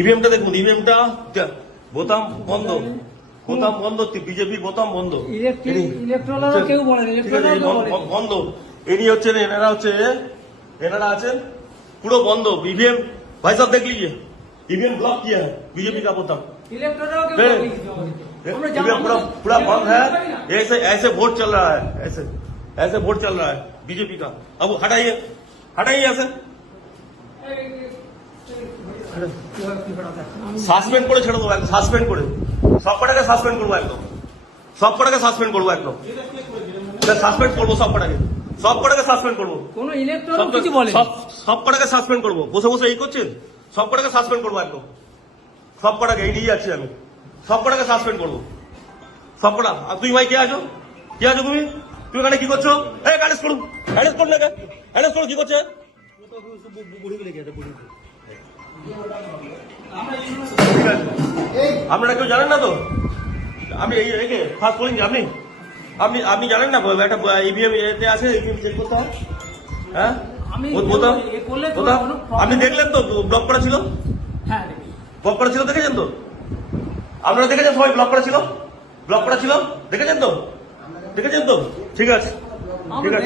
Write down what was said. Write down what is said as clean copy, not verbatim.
ইভিএমটা দেখুন, ইভিএমটা বোতাম বন্ধ, বোতাম বন্ধ, বিজেপির বোতাম বন্ধ, কেউ বলে বন্ধ। ইনি হচ্ছেন, এনারা আছেন পুরো বন্ধ। ईवीएम भाई साहब देख लीजिए, ईवीएम ब्लॉक किया है बीजेपी का बोताम, ईवीएम पूरा बंद है। ऐसे ऐसे वोट चल रहा है, ऐसे ऐसे वोट चल रहा है बीजेपी का। अब हटाइए, हटाइए ऐसे সাসপেন্ড করে ছেড়ে দেবো, একদম সাসপেন্ড করে, সব কটাকে সাসপেন্ড করবো, একদম সব কটাকে সাসপেন্ড করবো, একদম সাসপেন্ড করবো, সব কটাকে সাসপেন্ড করবো, কোন ইলেকট্রন কিছু বলে, সব কটাকে সাসপেন্ড করবো। বসে বসে এই করছেন, সব কটাকে সাসপেন্ড করবো, একদম সব কটাকে, এই নিয়ে যাচ্ছি আমি, সব কটাকে সাসপেন্ড করবো, সব কটা। আর তুই ভাই কে আছো, কে আছো তুমি? তুমি এখানে কি করছো? এই অ্যারেস্ট করুন, অ্যারেস্ট করুন, অ্যারেস্ট করুন, কি করছে? আপনারা কেউ জানেন না তো? আপনি এই ফার্স্ট বলিং আপনি আপনি আপনি জানেন না একটা ইভিএম এতে আছে, ইভিএম চেক করতে হয়। হ্যাঁ, আপনি দেখলেন তো ব্লক করা ছিল? ব্লক করা ছিল, দেখেছেন তো? আপনারা দেখেছেন সবাই? ব্লক করা ছিল, ব্লক করা ছিল, দেখেছেন তো? দেখেছেন তো? ঠিক আছে, ঠিক আছে।